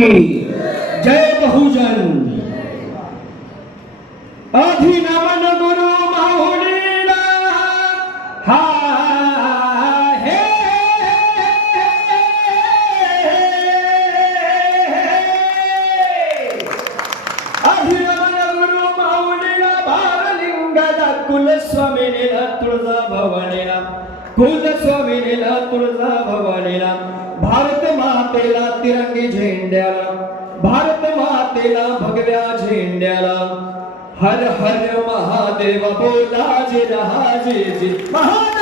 की जय बहुजन अधिनमन गुरु माहुलीला हा हे अधिनमन गुरु माहुलीला कुलस्वामिनीला तुळजा भवानीला कुलस्वामिनीला तुळजा भवानीला भारत मातेला तिरंगी झेंड्याला, भारत मातेला भगव्या झेंड्याला. हर हर महादेव, बोला जी रहाजे जी. महादेव!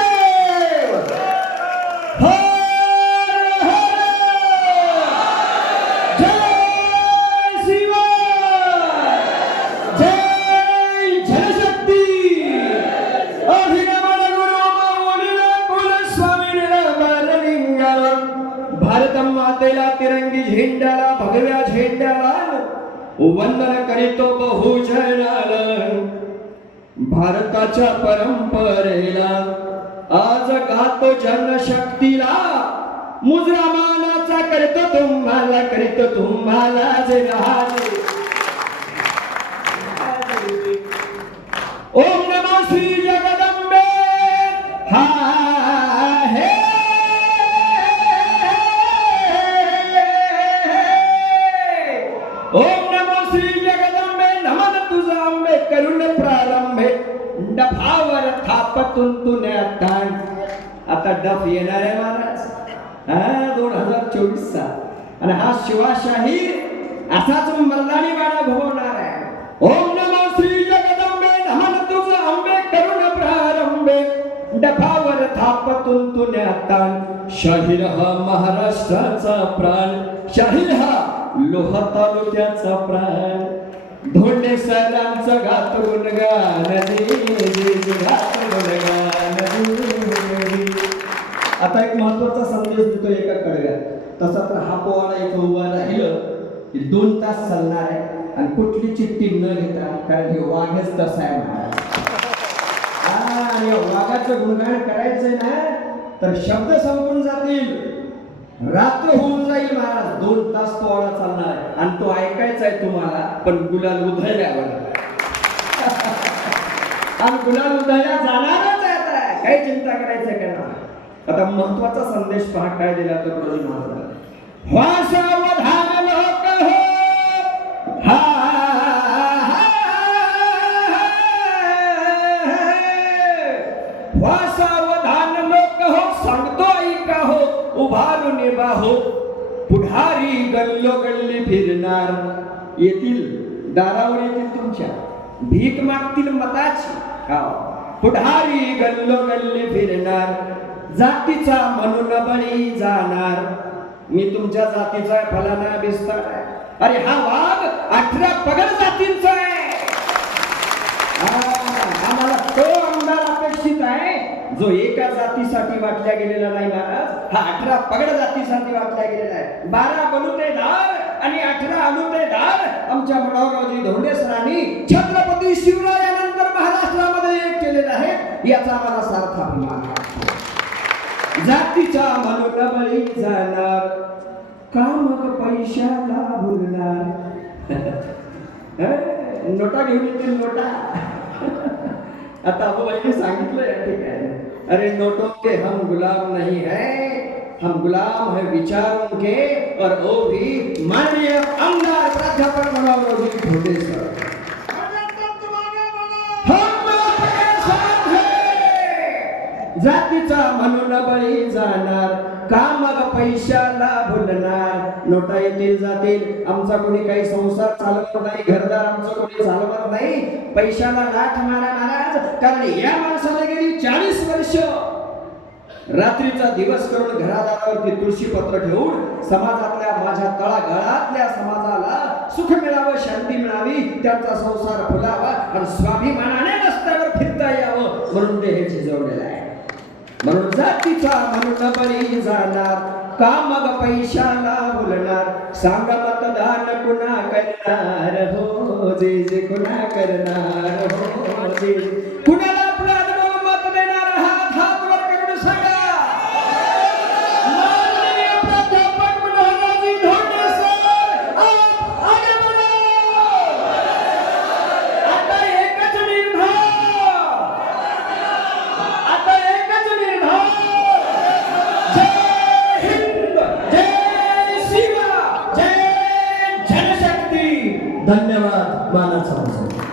भगव्या झेंड्याला वंदन करीतो बहुजनाला. भारताच्या परंपरेला आज गातो जनशक्तीला. मुजरा मानाचा करतो तुम्हाला करतो तुम्हाला जे ओम ओम नमो श्री जगदंबे नमन तुझा अंबे करुण प्रारंभे. डफावर थापतून तुन्यात आता डफ येणार आहे महाराज. हा दोन हजार चोवीस चा आणि हा शिवाशाही असाच मर्दानी बाणा भोगणार आहे. ओम नमः श्री जगदंबे नमन तुझ अंबे करुण प्रारंभे. डफावर थापतून तुन्यातान शाहीर हा महाराष्ट्राचा प्राण. शाहीर हा लोहा तालुक्याचा प्राण. धोंडे सरांचं गात गुणगान दे, दे, दे, गात आता एक महत्त्वाचा संदेश देतो एका कडव्यात तसा तर हा पोवाडा एक उभा राहिलं की दोन तास चालणार आहे आणि कुठली चिठ्ठी न घेता कारण हे वाघच तसा आहे महाराज हा, आणि या वाघाचं गुणगान करायचंय ना तर शब्द संपून जातील. रात्र होऊन जाईल महाराज. दोन तास पोवाडा चालणार आहे. आणि तो ऐकायचा आहे तुम्हाला पण गुलाल उधळल्यावर. आणि गुलाल उधळल्या जाणारच आहे आता. काही चिंता करायचं का ना आता महत्त्वाचा संदेश पहा काय दिला तर महाराज. हो, हा उभारून बा पुढारी गल्लोगल्ली फिरणार. येतील दारावर येतील तुमच्या. भीक मागतील मताची. पुढारी गल्लोगल्ली फिरणार. जातीचा म्हणून बळी जाणार. मी तुमच्या जातीचा फलाना बिस्तार आहे. अरे हा वाघ अठरा पगड जातींचा आहे हा, आम्हाला तो आमदार अपेक्षित आहे जो एका जातीसाठी वाटल्या गेलेला नाही महाराज हा अठरा पगड जातीसाठी वाटल्या गेलेला आहे. बारा बलुतेदार आणि अठरा अनुतेदार आमच्या मनोहररावजी धोंडेसरांनी छत्रपती शिवरायानंतर महाराष्ट्रामध्ये एक केलेला आहे. याचा आम्हाला सार्थ अभिमान जातीचा म्हणून बळी जाणार का मग पैशाला भुलणार? नोटा घेऊन येतील नोटा. आता अबूबाईने सांगितलं या ठिकाणी अरे नोटों के हम गुलाम नहीं है हम गुलाम है विचारों के और वो भी माननीय आमदार प्राध्यापक मनोहर धोंडे सर जातीचा म्हणून बळी जाणार का मग पैशाला भुलणार? नोटा येतील जातील. आमचा कोणी काही संसार चालवत नाही घरदार आमचं कोणी चालवत नाही. पैशाला लाथ मारा महाराज कारण या माणसाला गेली चाळीस वर्ष. रात्रीचा दिवस करून घरादारावरती तुळशी पत्र ठेवून समाजातल्या माझ्या तळागाळातल्या समाजाला सुख मिळावं शांती मिळावी त्यांचा संसार फुलावा आणि स्वाभिमानाने रस्त्यावर फिरता यावं म्हणून ते हे झिजवलेलं आहे. म्हणून जातीचा म्हणून बरी जाणार का मग पैशाला बोलणार सांगा मतदान कुणा करणार हो? जे जे कुणा करणार हो जे कुणाला धन्यवाद मानाचा मुजरा.